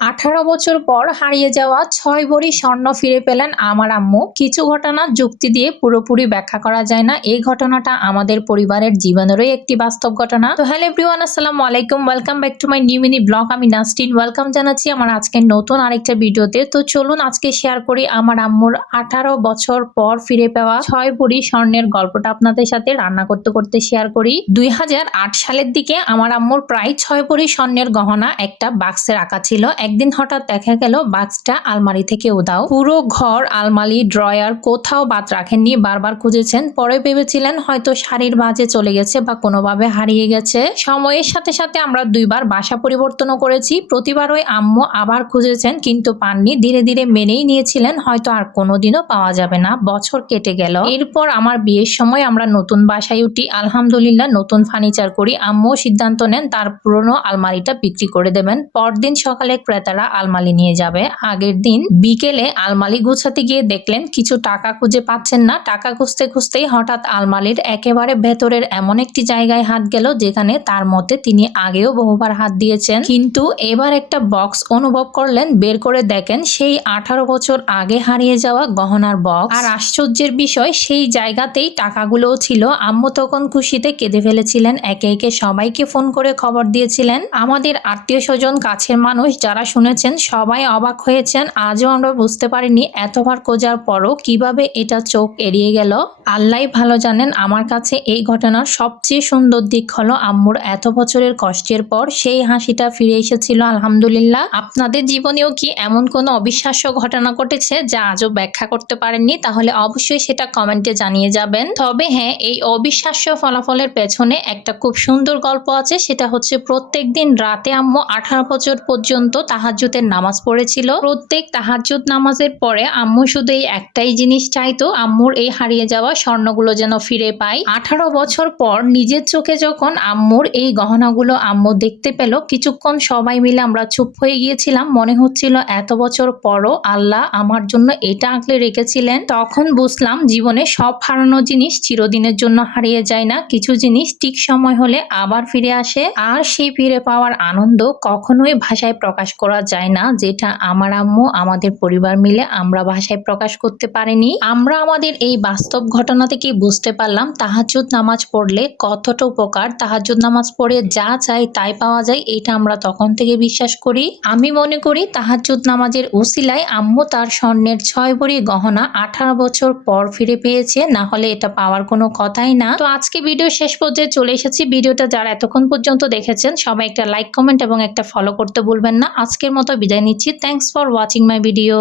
18 বছর পর হারিয়ে যাওয়া ৬ ভরি স্বর্ণ ফিরে পেলেন আমার আম্মু। কিছু ঘটনা যুক্তি দিয়ে পুরোপুরি ব্যাখ্যা করা যায় না। এই ঘটনাটা আমাদের পরিবারের জীবনেরই একটি বাস্তব ঘটনা। তো হ্যালো এভরিওয়ান, আসসালামু আলাইকুম, welcome back to my new mini blog. আমি নাসরিন ওয়েলকাম জানাচ্ছি আমার আজকের নতুন আরেকটা ভিডিওতে। তো চলুন আজকে শেয়ার করি আমার আম্মুর 18 বছর পর ফিরে পাওয়া ৬ ভরি স্বর্ণের গল্পটা আপনাদের সাথে রান্না করতে করতে শেয়ার করি। 2008 সালের দিকে আমার আম্মুর প্রায় ৬ ভরি স্বর্ণের গহনা একটা বাক্সে রাখা ছিল। একদিন হঠাৎ দেখা গেল বাক্সটা আলমারি থেকে উধাও। পুরো ঘর, আলমারি, ড্রয়ার কোথাও বাদ রাখেননি, বারবার খুঁজেছেন। পরে ভেবেছিলেন হয়তো শাড়ির ভাঁজে চলে গেছে বা কোনোভাবে হারিয়ে গেছে। সময়ের সাথে সাথে আমরা দুইবার বাসা পরিবর্তনও করেছি। প্রতিবারই আম্মু আবার খুঁজেছেন কিন্তু পাননি। ধীরে ধীরে মেনেই নিয়েছিলেন হয়তো আর কোনোদিনও পাওয়া যাবে না। বছর কেটে গেল। এরপর আমার বিয়ের সময় আমরা নতুন বাসায় উঠি। আলহামদুলিল্লাহ নতুন ফার্নিচার করি। আম্মু সিদ্ধান্ত নেন তার পুরনো আলমারিটা বিক্রি করে দেবেন। পরদিন সকালে ক্রেতারা আলমারি নিয়ে যাবে। আগের দিন বিকেলে আলমারি গুছাতে গিয়ে দেখলেন কিছু টাকা খুঁজে পাচ্ছেন না। টাকা খুঁজতে খুঁজতেই হঠাৎ আলমারির একেবারে ভেতরের এমন একটি জায়গায় হাত গেল যেখানে তার মতে তিনি আগেও বহুবার হাত দিয়েছেন, কিন্তু এবার একটা বক্স অনুভব করলেন। বের করে দেখেন সেই 18 বছর আগে হারিয়ে যাওয়া গহনার বক্স। আর আশ্চর্যের বিষয়, সেই জায়গাতেই টাকাগুলোও ছিল। আম্মু তখন খুশিতে কেঁদে ফেলেছিলেন। একে একে সবাইকে ফোন করে খবর দিয়েছিলেন। আমাদের আত্মীয় স্বজন, কাছের মানুষ যারা শুনেছেন সবাই অবাক হয়েছেন। আজও আমরা বুঝতে পারিনি এতবার খোঁজার পরও কিভাবে এটা চোখ এড়িয়ে গেল। আল্লাহই ভালো জানেন। আমার কাছে এই ঘটনার সবচেয়ে সুন্দর দিক হলো আম্মুর এত বছরের কষ্টের পর সেই হাসিটা ফিরে এসেছিল আলহামদুলিল্লাহ। আপনাদের জীবনেও কি এমন কোনো অবিশ্বাস্য ঘটনা ঘটেছে যা আজও ব্যাখ্যা করতে পারেননি? তাহলে অবশ্যই সেটা কমেন্টে জানিয়ে যাবেন। তবে হ্যাঁ, এই অবিশ্বাস্য ফলাফলের পেছনে একটা খুব সুন্দর গল্প আছে। সেটা হচ্ছে প্রত্যেকদিন রাতে আম্মু 18 বছর পর্যন্ত তাহাজ্জুদের নামাজ পড়েছিল। প্রত্যেক তাহাজ্জুদ নামাজের পরে আম্মু শুধু এই একটাই জিনিস চাইতো, আম্মুর এই হারিয়ে যাওয়া স্বর্ণগুলো যেন ফিরে পায়। 18 বছর পর নিজের চোখে যখন আম্মুর এই গহনাগুলো আম্মু দেখতে পেল, কিছুক্ষণ সবাই মিলে আমরা চুপ হয়ে গিয়েছিলাম। মনে হচ্ছিল এত বছর পরও আল্লাহ আমার জন্য এটা আঁকলে রেখেছিলেন। তখন বুঝলাম জীবনে সব হারানো জিনিস চিরদিনের জন্য হারিয়ে যায় না। কিছু জিনিস ঠিক সময় হলে আবার ফিরে আসে। আর সেই ফিরে পাওয়ার আনন্দ কখনোই ভাষায় প্রকাশ করা যায় না, যেটা আমার আম্মু, আমাদের পরিবার মিলে আমরা ভাষায় প্রকাশ করতে পারিনি। আমরা আমাদের এই বাস্তব ঘটনা থেকে বুঝতে পারলাম তাহাজ্জুদ নামাজ পড়লে কতটা উপকার। তাহাজ্জুদ নামাজ পড়ে যা চাই তাই পাওয়া যায়, এটা আমরা তখন থেকে বিশ্বাস করি। আমি মনে করি তাহাজ্জুদ নামাজের উসিলায় আম্মু তার স্বর্ণের 6 ভরি গহনা 18 বছর পর ফিরে পেয়েছে, না হলে এটা পাওয়ার কোনো কথাই না। তো আজকে ভিডিও শেষ পর্যায়ে চলে এসেছি। ভিডিওটা যারা এতক্ষণ পর্যন্ত দেখেছেন সবাই একটা লাইক, কমেন্ট এবং একটা ফলো করতে ভুলবেন না। আজকের মতো বিদায় নিচ্ছি। Thanks for watching my video.